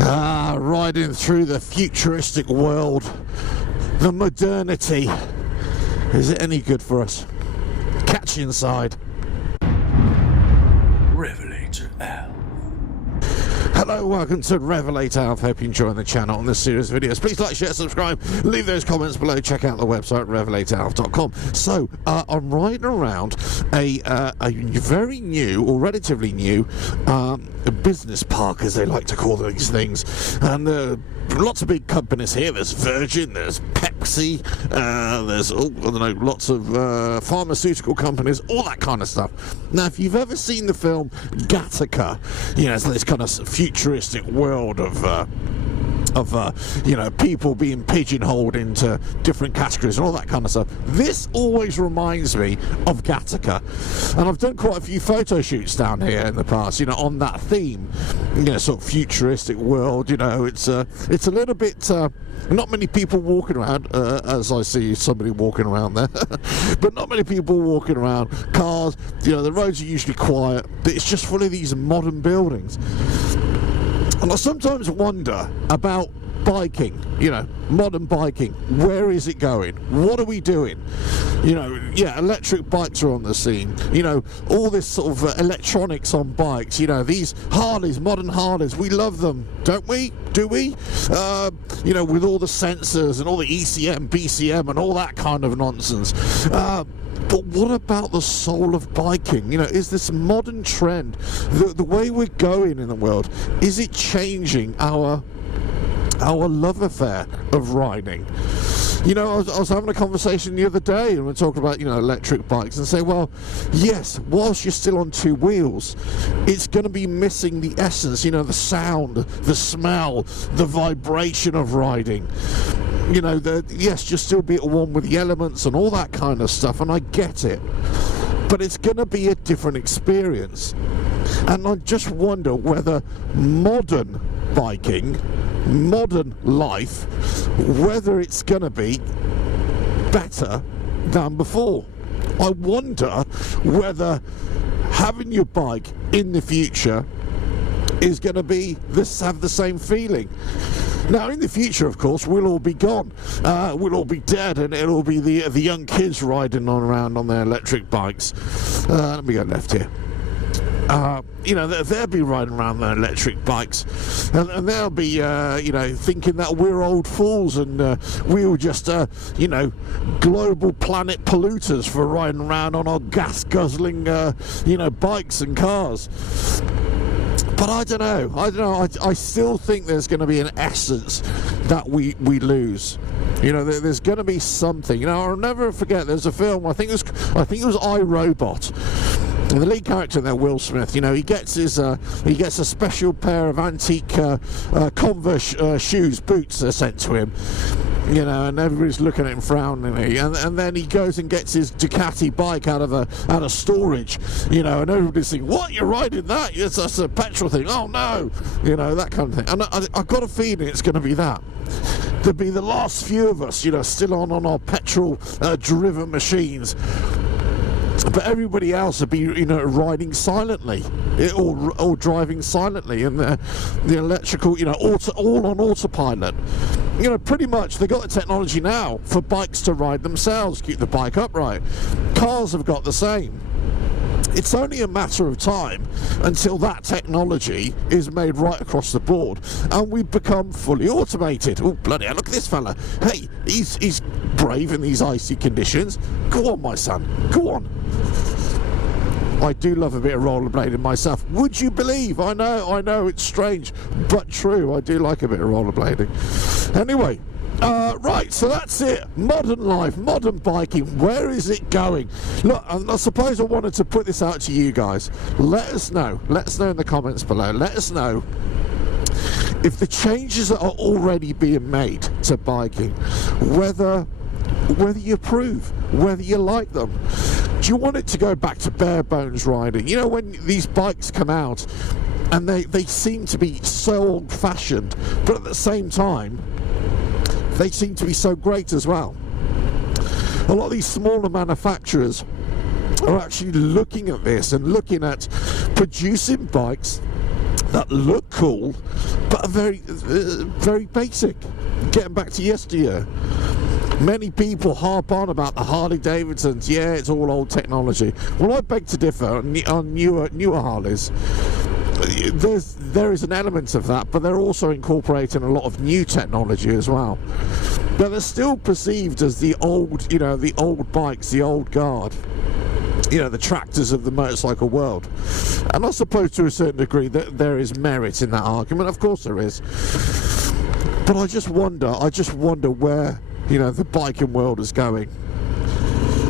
Riding through the futuristic world, the modernity. Is it any good for us? Catch you inside. RevelatorAlf. Hello, welcome to RevelatorAlf. Hope you're enjoying the channel on this series of videos. Please like, share, subscribe, leave those comments below. Check out the website RevelatorAlf.com. So I'm riding around a very new, or relatively new, a business park, as they like to call these things, and lots of big companies here. There's Virgin, there's Pepsi, there's lots of pharmaceutical companies, all that kind of stuff. Now, if you've ever seen the film Gattaca, it's this kind of futuristic world of people being pigeonholed into different categories and all that kind of stuff. This always reminds me of Gattaca, and I've done quite a few photo shoots down here in the past, on that theme, sort of futuristic world. It's a little bit. Not many people walking around, as I see somebody walking around there, but not many people walking around. Cars, the roads are usually quiet, but it's just full of these modern buildings. And I sometimes wonder about biking, modern biking. Where is it going? What are we doing? Electric bikes are on the scene. All this sort of electronics on bikes. These Harleys, modern Harleys, we love them, don't we? Do we? With all the sensors and all the ECM, BCM and all that kind of nonsense. But what about the soul of biking? Is this modern trend, the way we're going in the world, is it changing our love affair of riding? I was having a conversation the other day, and we're talking about, electric bikes, and say, well, yes, whilst you're still on two wheels, it's going to be missing the essence, the sound, the smell, the vibration of riding. Yes, you'll still be at one with the elements and all that kind of stuff, and I get it. But it's going to be a different experience. And I just wonder whether modern biking, modern life, whether it's going to be better than before. I wonder whether having your bike in the future is going to have the same feeling. Now, in the future, of course, we'll all be gone. We'll all be dead, and it'll be the young kids riding around on their electric bikes. Let me go left here. They'll be riding around their electric bikes, and they'll be, thinking that we're old fools, and we were just, global planet polluters for riding around on our gas-guzzling, bikes and cars. But I don't know. I still think there's going to be an essence that we lose. There's going to be something. I'll never forget. There's a film. I think it was I, Robot. And the lead character there, Will Smith, he gets a special pair of antique Converse boots sent to him. And everybody's looking at him frowning, and then he goes and gets his Ducati bike out of storage, and everybody's thinking, "What? You're riding that? Yes, that's a petrol thing. Oh no!" That kind of thing. And I've got a feeling it's going to be that. There'll be the last few of us, still on our petrol-driven machines. But everybody else would be, riding silently, or driving silently, and the electrical, all on autopilot. Pretty much they got the technology now for bikes to ride themselves, keep the bike upright. Cars have got the same. It's only a matter of time until that technology is made right across the board, and we become fully automated. Oh, bloody hell, look at this fella. Hey, he's brave in these icy conditions. Go on, my son, go on. I do love a bit of rollerblading myself. Would you believe? I know, it's strange, but true. I do like a bit of rollerblading. Anyway, right, so that's it. Modern life, modern biking. Where is it going? Look, I suppose I wanted to put this out to you guys. Let us know. Let us know in the comments below. Let us know if the changes that are already being made to biking, whether you approve, whether you like them. Do you want it to go back to bare bones riding? When these bikes come out and they seem to be so old-fashioned, but at the same time they seem to be so great as well. A lot of these smaller manufacturers are actually looking at this and looking at producing bikes that look cool but are very basic. Getting back to yesteryear. Many people harp on about the Harley Davidsons. Yeah, it's all old technology. Well, I beg to differ on newer Harleys. There is an element of that, but they're also incorporating a lot of new technology as well. But they're still perceived as the old, the old bikes, the old guard. The tractors of the motorcycle world. And I suppose to a certain degree that there is merit in that argument. Of course there is. But I just wonder where, the biking world is going.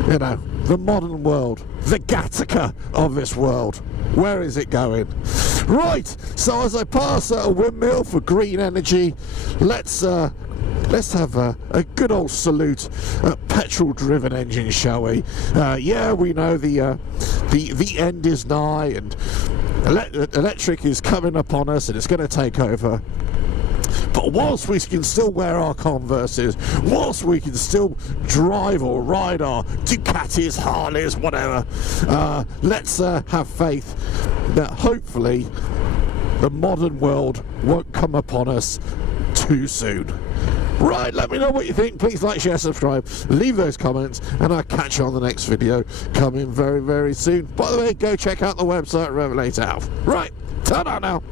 The modern world, the Gattaca of this world. Where is it going? Right, so as I pass a windmill for green energy, let's have a good old salute at petrol-driven engines, shall we? Yeah, we know the end is nigh, and electric is coming upon us, and it's going to take over. But whilst we can still wear our Converses, whilst we can still drive or ride our Ducatis, Harleys, whatever, let's have faith that hopefully the modern world won't come upon us too soon. Right, let me know what you think. Please like, share, subscribe, leave those comments, and I'll catch you on the next video coming very, very soon. By the way, go check out the website RevelatorAlf. Right, ta-da now.